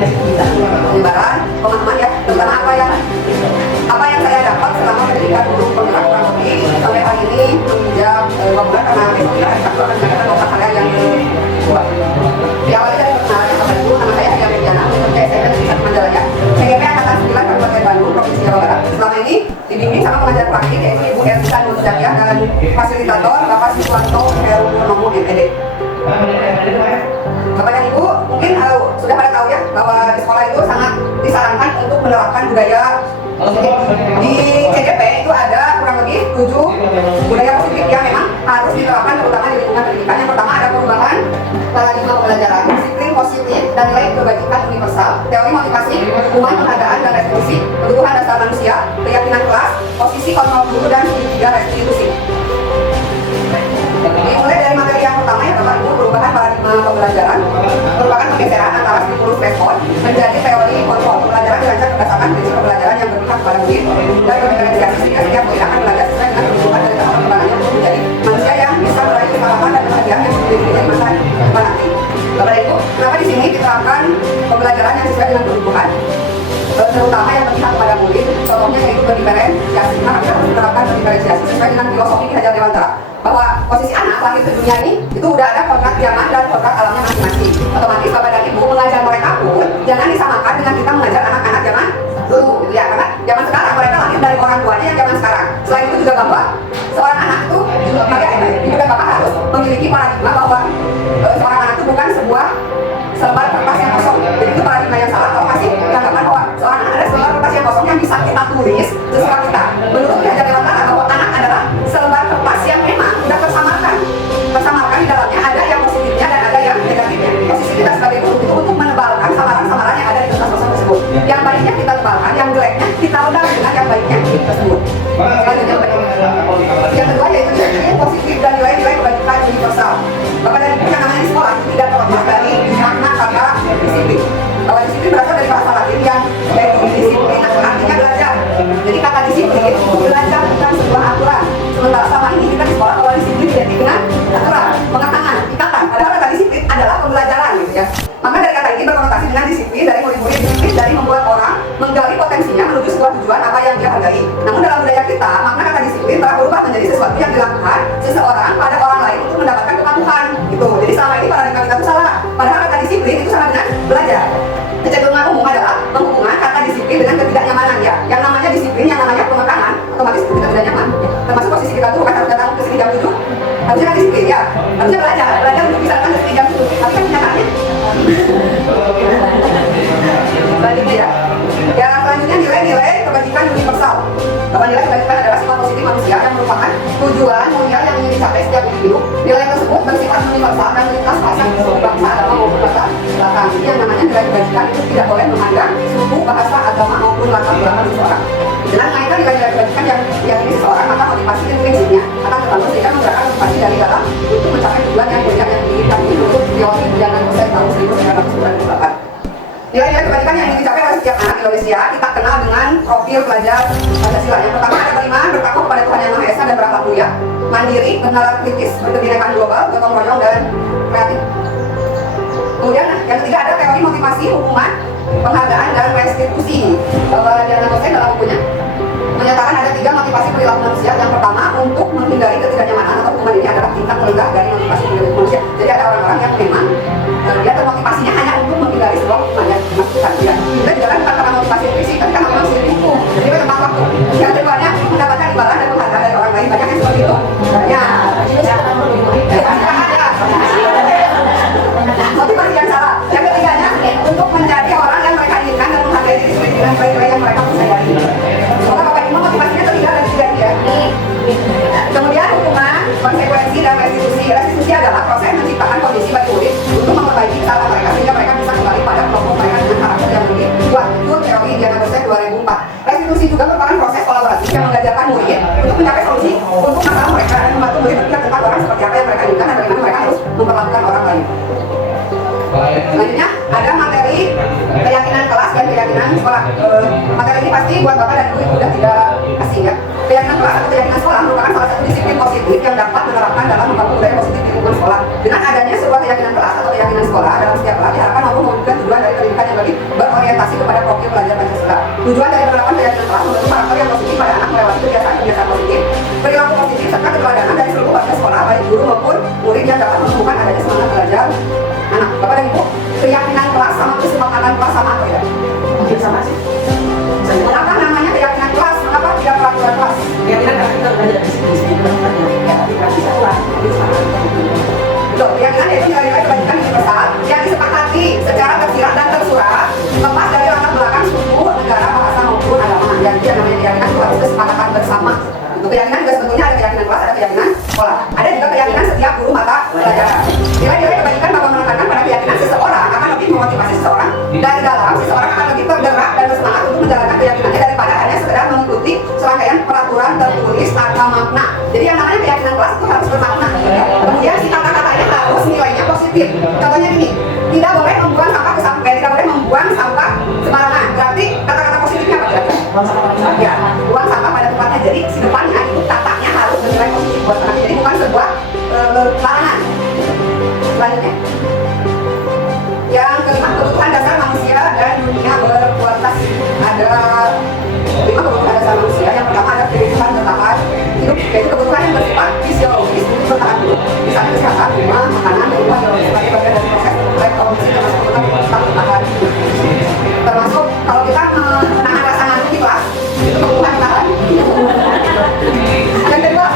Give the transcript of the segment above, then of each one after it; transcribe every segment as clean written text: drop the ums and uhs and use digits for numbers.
penyebaran pemahaman ya tentang apa yang saya dapat selama pendidikan guru penggerak kurang lebih sampai hari ini menginjak 2 bulan karena besok kita akan mengadakan otak harian yang kedua. Diawali dari perkenalan Bapak Ibu, nama saya Adia Mediana, bekerja SMP Negeri 1 Majalaya, PGP Angkatan 9 Kabupaten Bandung, Provinsi Jawa Barat. Selama ini dibimbing sama pengajar praktik yaitu Ibu Elisa Nur Zakiah dan fasilitator Bapak Siswanto Heru Purnomo MED. Bapak dan Ibu mungkin sudah pada tahu ya bahwa di sekolah itu sangat disarankan untuk menerapkan budaya di CJP itu ada kurang lebih 7 budaya positif yang memang harus diterapkan terutama di lingkungan pendidikan. Yang pertama ada perubahan paradigma pembelajaran, disiplin positif dan nilai kebajikan universal, teori motivasi, hukuman penghargaan dan restitusi, kebutuhan dasar manusia, keyakinan kelas, posisi kontrol guru dan segitiga restitusi. Dimulai dari materi yang pertama ya Bapak Ibu, perubahan paradigma pembelajaran merupakan pergeseran antara stimulus respon menjadi teori kontrol. Pembelajaran dirancang berdasarkan prinsip pembelajaran yang berpihak pada murid dan berdasarkan sehingga setiap murid akan belajar sesuai dengan kebutuhan dari tahap perkembangannya untuk menjadi manusia yang bisa meraih pengalaman dan kebahagiaan yang sendiri dari masa depan nanti. Bapak Ibu, kenapa di sini diterapkan pembelajaran yang sesuai dengan kebutuhan? Terutama yang berpihak pada murid, contohnya yaitu berdiferensiasi. Maka kita harus menerapkan berdiferensiasi sesuai dengan filosofi Ki Hajar Dewantara bahwa posisi anak lahir ke dunia ini itu udah ada kontrak zaman dan kontrak alamnya masing-masing. Otomatis Bapak dan Ibu mengajar mereka pun jangan disamakan dengan kita mengajar anak-anak zaman dulu, gitu ya, karena zaman sekarang mereka lahir dari orang tuanya yang zaman sekarang. Selain itu juga bahwa seorang anak itu juga Bapak harus memiliki paradigma bahwa seorang anak itu bukan sebuah selembar kertas yang kosong. Jadi itu paradigma yang salah kalau masih beranggapan bahwa seorang anak adalah selembar kertas yang kosong yang bisa kita tulis sesuka kita. Menurut Ki Hajar Dewantara bahwa anak adalah selembar kertas yang memang sudah tersamarkan di dalamnya ada yang positifnya dan ada yang negatifnya. Posisi kita sebagai guru itu untuk menebalkan samaran-samaran yang ada di kertas kosong tersebut. Yang baiknya kita tebalkan, yang jeleknya kita redam dengan yang baiknya tersebut. Yang kedua yaitu disiplin positif dan nilai-nilai kebajikan universal. Bapak dan Ibu yang namanya di sekolah tidak terlepas dari makna kata disiplin. Bahwa disiplin berasal dari bahasa Latin yang yaitu disiplin artinya belajar. Jadi kata disiplin belajar bukan sebuah aturan. Sementara selama ini kita di sekolah bahwa disiplin identik dengan aturan, pengekangan, ikatan. Padahal kata disiplin adalah pembelajaran gitu ya. Maka dari kata ini berkonotasi dengan disiplin dari murid-murid, disiplin dari membuat orang menggali potensinya menuju sebuah tujuan apa yang dia hargai. Namun dalam budaya kita, makna kata disiplin telah berubah menjadi sesuatu yang dilakukan seseorang pada orang lain untuk mendapatkan kepatuhan gitu. Jadi selama ini paradigma kita itu salah. Padahal kata disiplin itu sama dengan belajar. Kecenderungan umum adalah penghubungan kata disiplin dengan ketidaknyamanan ya. Yang namanya disiplin, yang namanya pengekangan, otomatis kita tidak nyaman. Termasuk posisi kita dulu kan harus datang ke sini jam 7. Harusnya kan disiplin ya. Harusnya belajar untuk bisa datang ke sini jam 7. Tapi kan kenyataannya selanjutnya ya. Ya selanjutnya nilai-nilai kebajikan universal. Bahwa nilai kebajikan adalah sifat positif manusia yang merupakan tujuan mulia yang ingin dicapai setiap individu. Nilai tersebut bersifat universal dan lintas pasang suku bangsa, agama maupun latar belakang. Jadi yang namanya nilai kebajikan itu tidak boleh memandang suku, bahasa, agama maupun latar belakang seseorang. Dengan mengaitkan nilai-nilai kebajikan yang diyakini seseorang, maka motivasi dan prinsipnya akan terbangun sehingga menggerakkan motivasi dari dalam untuk mencapai tujuan yang mulia yang diinginkan. Ini menurut teori Budanan Dosen tahun 1998. Nilai-nilai kebajikan yang ingin dicapai oleh setiap anak Indonesia kita kenal dengan profil pelajar Pancasila. Yang pertama ada beriman, bertakwa kepada Tuhan Yang Maha Esa dan berakhlak mulia, mandiri, bernalar kritis, berkebinekaan global, gotong royong dan kreatif. Kemudian yang ketiga ada teori motivasi, hukuman, penghargaan dan restitusi. Bapak Diana Dosen dalam bukunya menyatakan ada 3 motivasi perilaku manusia. Yang pertama untuk menghindari ketidaknyamanan atau hukuman ini adalah tingkat terendah dari motivasi perilaku manusia. Jadi ada orang-orang yang memang dia termotivasinya hanya untuk menghindari sebuah hukuman yang dimaksudkan. Ya, kita jalan bukan karena motivasi fisik, tapi karena memang sudah dihukum. Jadi tentang waktu. Yang keduanya mendapatkan imbalan dan penghargaan dari orang lain. Banyak yang seperti itu. Ya, motivasi yang salah. Yang ketiganya untuk menjadi orang yang mereka inginkan dan menghargai diri sendiri dengan nilai-nilai yang mereka percayai. Semoga Bapak Ibu motivasinya terlihat dari 3 ini ya. Kemudian hukuman, konsekuensi dan restitusi. Restitusi adalah proses menciptakan kondisi bagi murid untuk memperbaiki kesalahan mereka sehingga mereka bisa kembali pada kelompok mereka dengan karakter yang lebih kuat. Itu teori Diana Dosen 2004. Restitusi juga merupakan proses kolaborasi yang mengajarkan murid untuk mencapai solusi untuk masalah mereka dan membantu murid berpikir tentang orang seperti apa yang mereka inginkan dan bagaimana mereka harus memperlakukan orang lain. Selanjutnya ada materi keyakinan kelas dan keyakinan sekolah. Materi ini pasti buat Bapak dan Ibu sudah tidak asing ya. Keyakinan kelas atau keyakinan sekolah merupakan salah satu disiplin positif yang dapat menerapkan dalam membangun budaya positif di lingkungan sekolah. Dengan adanya sebuah keyakinan kelas atau keyakinan sekolah dalam setiap kelas diharapkan mampu mewujudkan tujuan dari pendidikan yang lebih Tujuan dari penerapan keyakinan kelas membentuk karakter yang positif pada anak melewati kebiasaan-kebiasaan positif, perilaku positif, serta keteladanan dari seluruh warga sekolah, baik guru maupun murid yang dapat menumbuhkan adanya semangat belajar anak. Bapak dan Ibu, keyakinan kelas sama kesepakatan kelas sama atau tidak? Mungkin sama sih. Mengapa namanya keyakinan kelas? Mengapa tidak peraturan kelas? Keyakinan karena kita belajar di sini ya, tapi kan bisa kelas, tapi sama. Betul, keyakinan yaitu nilai-nilai kebajikan universal yang disepakati secara tersirat dan tersurat, lepas dari latar belakang suku, negara, bahasa maupun agama. Yang dia namanya keyakinan itu harus kesepakatan bersama. Untuk keyakinan juga sebetulnya ada keyakinan kelas, ada keyakinan sekolah. Ada juga keyakinan setiap guru mata pelajaran. Nilai-nilai kebajikan dapat menekankan pada keyakinan seseorang akan lebih memotivasi seseorang dari dalam, seseorang akan lebih tergerak dan bersemangat untuk menjalankan keyakinannya daripada hanya sekedar mengikuti serangkaian peraturan tertulis tanpa makna. Jadi yang namanya keyakinan kelas itu harus bermakna. Kemudian si kata-katanya harus nilainya positif. Contohnya gini, tidak boleh membuang sampah ke sampah, tidak boleh membuang sampah sembarangan. Berarti kata-kata positifnya apa kira-kira? Ya, buang sampah pada tempatnya. Jadi si depannya itu katanya harus bernilai positif buat anak. Jadi bukan sebuah larangan. Selanjutnya, yang kelima, kebutuhan dasar manusia dan dunia berkualitas. Ada 5 kebutuhan dasar manusia. Yang pertama ada kebutuhan bertahan hidup, yaitu kebutuhan yang bersifat fisiologis untuk bertahan hidup. Misalnya kesehatan, rumah, makanan, kebutuhan biologis sebagai bagian dari proses reproduksi termasuk kebutuhan bertahan hidup. Termasuk kalau kita menahan rasa ngantuk di kelas, itu kebutuhan bertahan hidup. Yang kedua,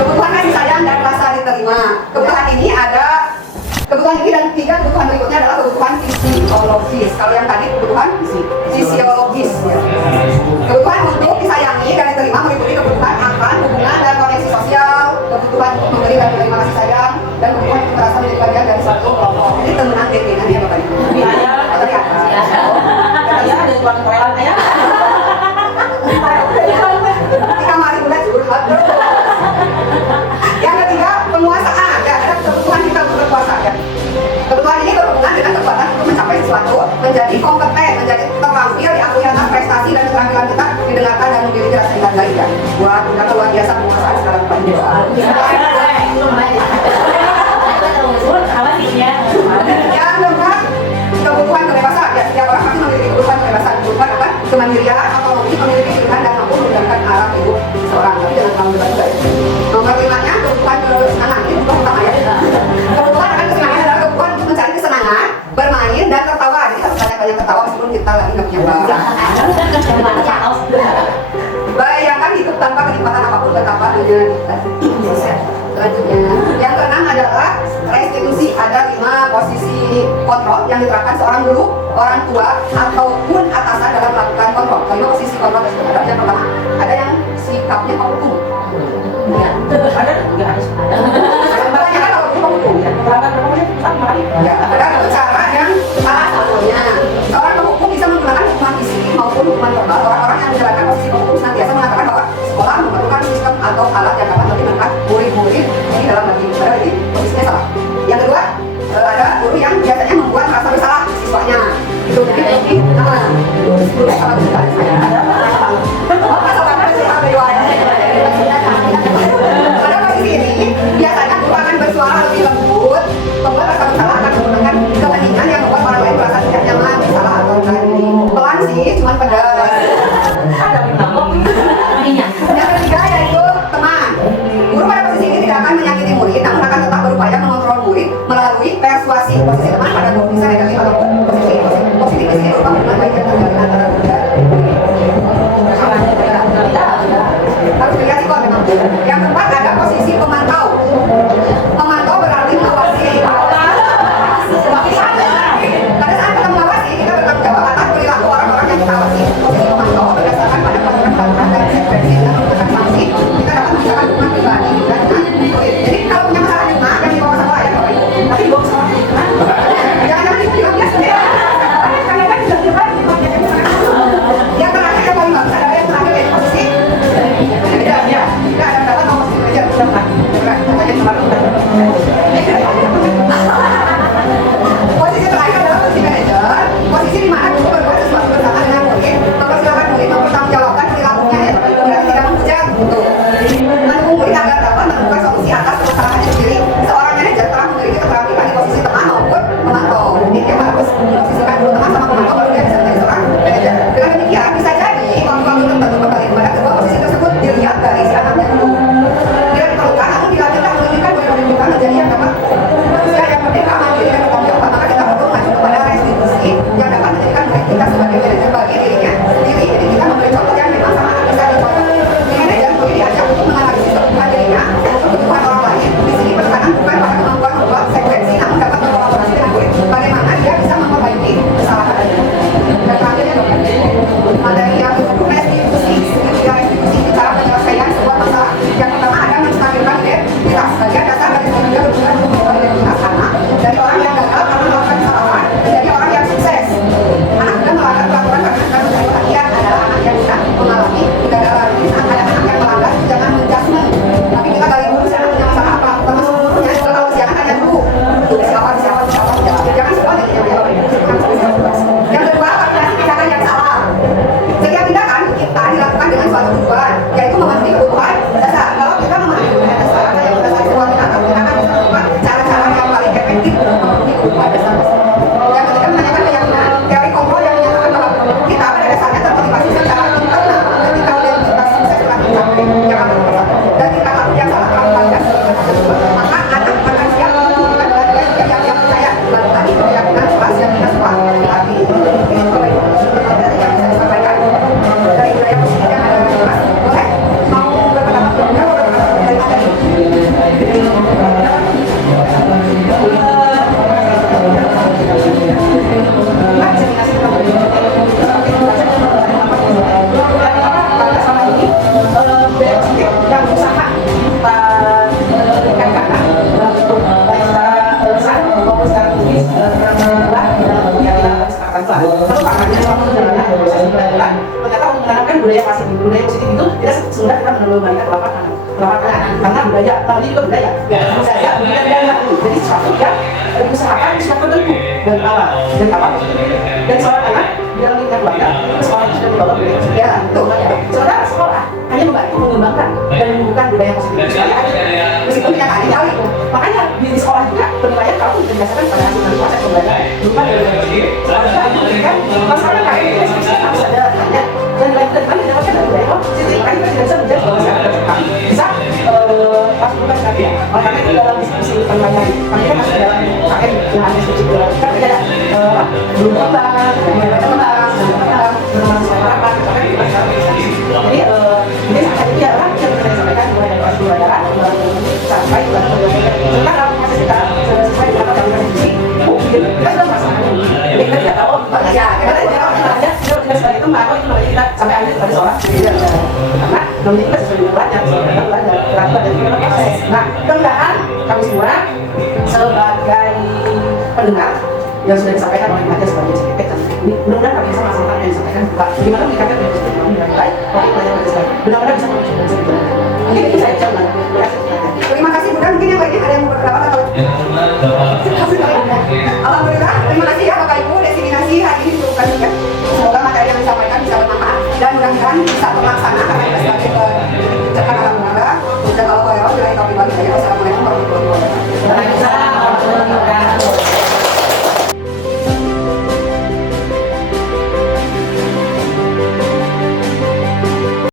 kebutuhan kasih sayang dan rasa diterima. Kebutuhan ini ada kebutuhan ini dan 3 kebutuhan berikutnya adalah kebutuhan fisiologis. Kalau yang tadi kebutuhan fisiologis ya. Kebutuhan untuk disayangi dan diterima meliputi kebutuhan akan hubungan dan koneksi sosial, kebutuhan untuk memberi dan menerima kasih sayang, dan kebutuhan untuk merasa menjadi bagian dari satu kelompok. Ini temenan defingan ya Bapak Ibu. Iya, ada tuan toilet ya. Kita mari mulai curhat. Yang ketiga, penguasaan. Ya, ada kebutuhan kita untuk berkuasa ya. Kebutuhan ini berhubungan dengan kekuatan untuk mencapai sesuatu, menjadi kompeten, menjadi terampil, diakui atas prestasi dan keterampilan kita, didengarkan dan memiliki rasa yang baik ya. Buat tindakan luar biasa penguasaan sekarang Pak Ibu. Yang keempat, kebutuhan kebebasan. Ya, setiap orang pasti memiliki kebutuhan kebebasan. Kebutuhan apa? Kemandirian, otonomi, memiliki pilihan dan mampu menjalankan arah hidup seorang. Tapi jangan terlalu bebas juga ya. Nomor 5-nya, kebutuhan kesenangan. Ini bukan utama ya. Kebutuhan akan kesenangan adalah kebutuhan untuk mencari kesenangan, bermain dan tertawa. Jadi harus banyak-banyak tertawa meskipun kita lagi nggak punya bank. Bayangkan hidup tanpa kenikmatan apapun betapa hanya selanjutnya. Yang keenam adalah restitusi. Ada 5 posisi kontrol yang diterapkan seorang guru, orang tua, ataupun atasan dalam melakukan kontrol. 5 posisi kontrol tersebut ada. Yang pertama, ada yang sikapnya hukum. Ya. Ada juga harus. Kebanyakan kalau hukum ya. Ya, ada cara yang salah satunya. Seorang penghukum bisa menggunakan hukuman fisik maupun hukuman verbal. Orang-orang yang menjalankan posisi penghukum senantiasa mengatakan bahwa sekolah memerlukan sistem atau alat yang dapat melibatkan murid-murid ini dalam lagi. Padahal ini posisinya salah. Yang kedua, ada guru yang biasanya membuat merasa bersalah siswanya. Itu jadi lebih guru sama juga saya. Apa sobatnya sih pada posisi ini biasanya guru akan bersuara lebih lembut. Pembuat rasa bersalah akan menggunakan keheningan yang membuat orang lain merasa tidak nyaman, bersalah atau berani. Pelan sih, cuman pedas. Ada yang Yang ketiga yaitu teman. positif. Budaya positif itu tidak semudah kita mengembalikan ke lapangan. Karena budaya, tadi juga budaya. Budaya, budaya. Jadi sesuatu yang diusahakan di suatu bentuk dan awal. Dan seorang anak di dalam lingkungan keluarga, sekolah itu sudah dibawa budaya positif. Ya, betul. Saudara sekolah hanya membantu mengembangkan dan menumbuhkan budaya positif. Meskipun tidak ada tahu itu. Makanya di sekolah juga penilaian kalau berdasarkan pada hasil dari proses pembelajaran berupa dari budaya positif. Sekolah juga memberikan masalah KM harus ada tanya dan lain-lain didapatkan dari budaya positif. Makanya kita tidak bisa menjadi bahwa bisa lakukan kami. Makanya itu dalam diskusi penilaian kami kan masih dalam KM yang ada diskusi kan tidak ada belum kembang, jadi ini saat ini adalah yang saya sampaikan mulai dari proses pembelajaran sampai tentang kalau masih kita sesuai dengan apa yang diskusi mungkin kita sudah merasakan jadi kita tidak tahu ya karena dia orangnya tidak sebagai teman itu namanya kita sampai akhir pada seorang karena namanya kita sesuai dengan belajar dan kita proses. Nah mudah-mudahan kami semua sebagai pendengar yang sudah disampaikan oleh Nadia sebagai CPP ini mudah-mudahan kami bisa melaksanakan yang disampaikan bagaimana meningkatkan pendidikan dengan baik bagi pelajar Pancasila. Mudah-mudahan bisa melakukan seperti itu. Mungkin itu saya ucapkan. Terima kasih Bunda. Mungkin yang lainnya ada yang mau berpendapat atau? Alhamdulillah. Terima kasih ya Bapak Ibu. Destinasi hari ini cukup juga. Semoga materi yang disampaikan bisa bermanfaat dan mudah-mudahan bisa terlaksana karena kita sebagai pencapaian alam muda. Dan kalau kau ya, bila itu pribadi saya. Wassalamualaikum warahmatullahi wabarakatuh. Waalaikumsalam warahmatullahi wabarakatuh.